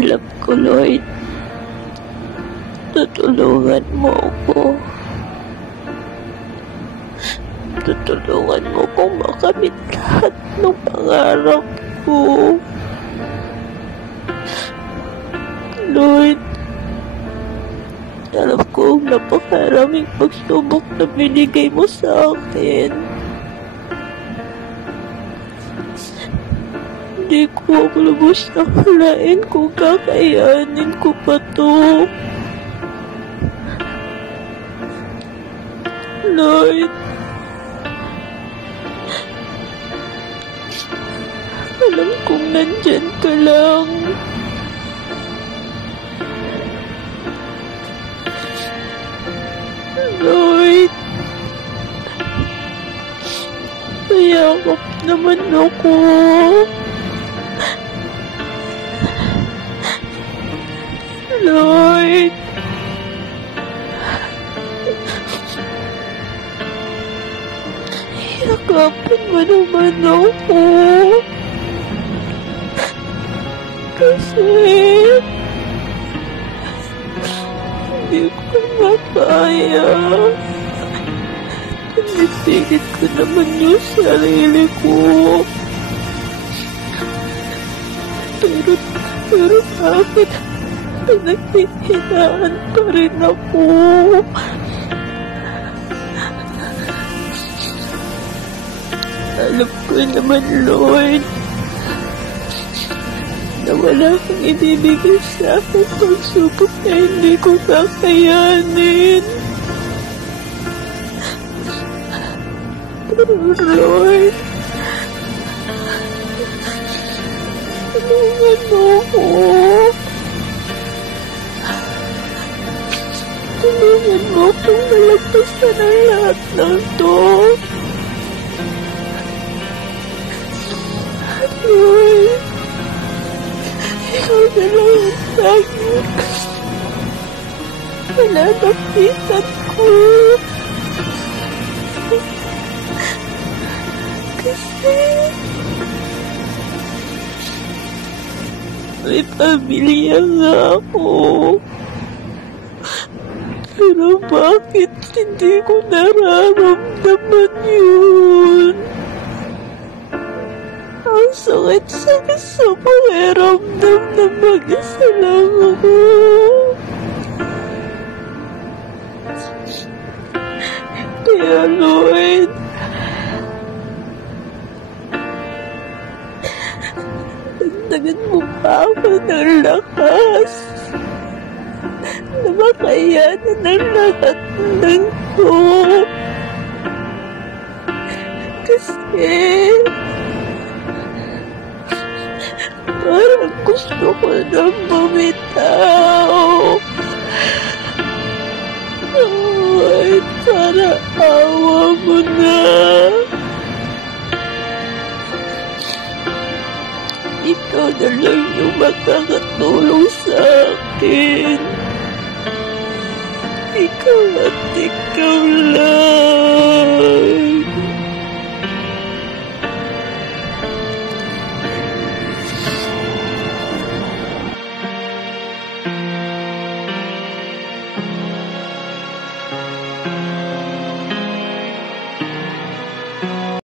Alam ko, Lord, tutulungan mo ako. Tutulungan mo kong makamit lahat ng pangarap ko. Lord, alam ko napakaraming pagsubok na binigay mo sa akin. Hindi ko lubos na akalain kung kakayanin ko pa to. Lord, alam kong nandyan ka lang. Lord, mayakap naman ako. Lord, yakapin mo naman ako. Kasi hindi ko makaya. Pinipigit ko naman yung sarili ko. Pero bakit naghihinaan pa rin ako? Alam ko naman, Lord, na wala kang ibibigay sa akin pagsubok na hindi ko kakayanin. Pero Lord, tulungan mo ako. Tulungan mo akong malagpasan ang lahat ng to. Lord, ikaw na lang ang tanging malalapitan ko. Kasi may pamilya nga ako. Pero bakit hindi ko nararamdaman yun? Ang sakit-sakit sa pakiramdam na mag-isa lang ako. Kaya Lord, dagdagan mo pa ako ng lakas na makayanan ng lahat ng to. Kasi parang gusto ko nang bumitaw. Ay, para awa mo na. Ikaw na lang yung makakatulong sa akin. Ikaw at ikaw lang.